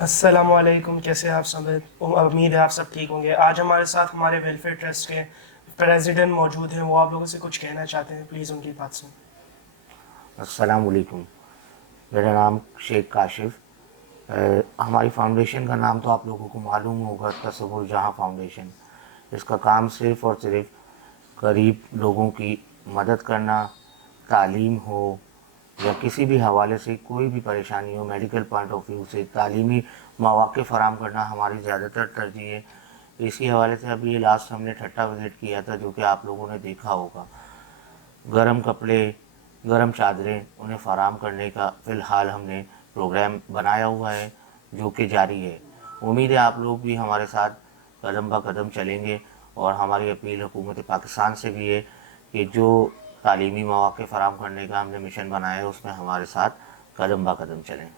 السلام علیکم، کیسے ہیں آپ سب؟ امید ہے آپ سب ٹھیک ہوں گے۔ آج ہمارے ساتھ ہمارے ویلفیئر ٹرسٹ کے پریزیڈنٹ موجود ہیں، وہ آپ لوگوں سے کچھ کہنا چاہتے ہیں، پلیز ان کی بات سنیں۔ السلام علیکم، میرا نام شیخ کاشف۔ ہماری فاؤنڈیشن کا نام تو آپ لوگوں کو معلوم ہوگا، تصور جہاں فاؤنڈیشن۔ اس کا کام صرف اور صرف غریب لوگوں کی مدد کرنا، تعلیم ہو یا کسی بھی حوالے سے کوئی بھی پریشانی ہو، میڈیکل پوائنٹ آف ویو سے تعلیمی مواقع فراہم کرنا ہماری زیادہ تر ترجیح ہے۔ اسی حوالے سے ابھی یہ لاسٹ ہم نے ٹھٹہ وزٹ کیا تھا، جو کہ آپ لوگوں نے دیکھا ہوگا۔ گرم کپڑے، گرم چادریں انہیں فراہم کرنے کا فی الحال ہم نے پروگرام بنایا ہوا ہے، جو کہ جاری ہے۔ امید ہے آپ لوگ بھی ہمارے ساتھ قدم بہ قدم چلیں گے، اور ہماری اپیل حکومت پاکستان سے بھی ہے کہ جو تعلیمی مواقع فراہم کرنے کا ہم نے مشن بنایا ہے، اس میں ہمارے ساتھ قدم بہ قدم چلیں۔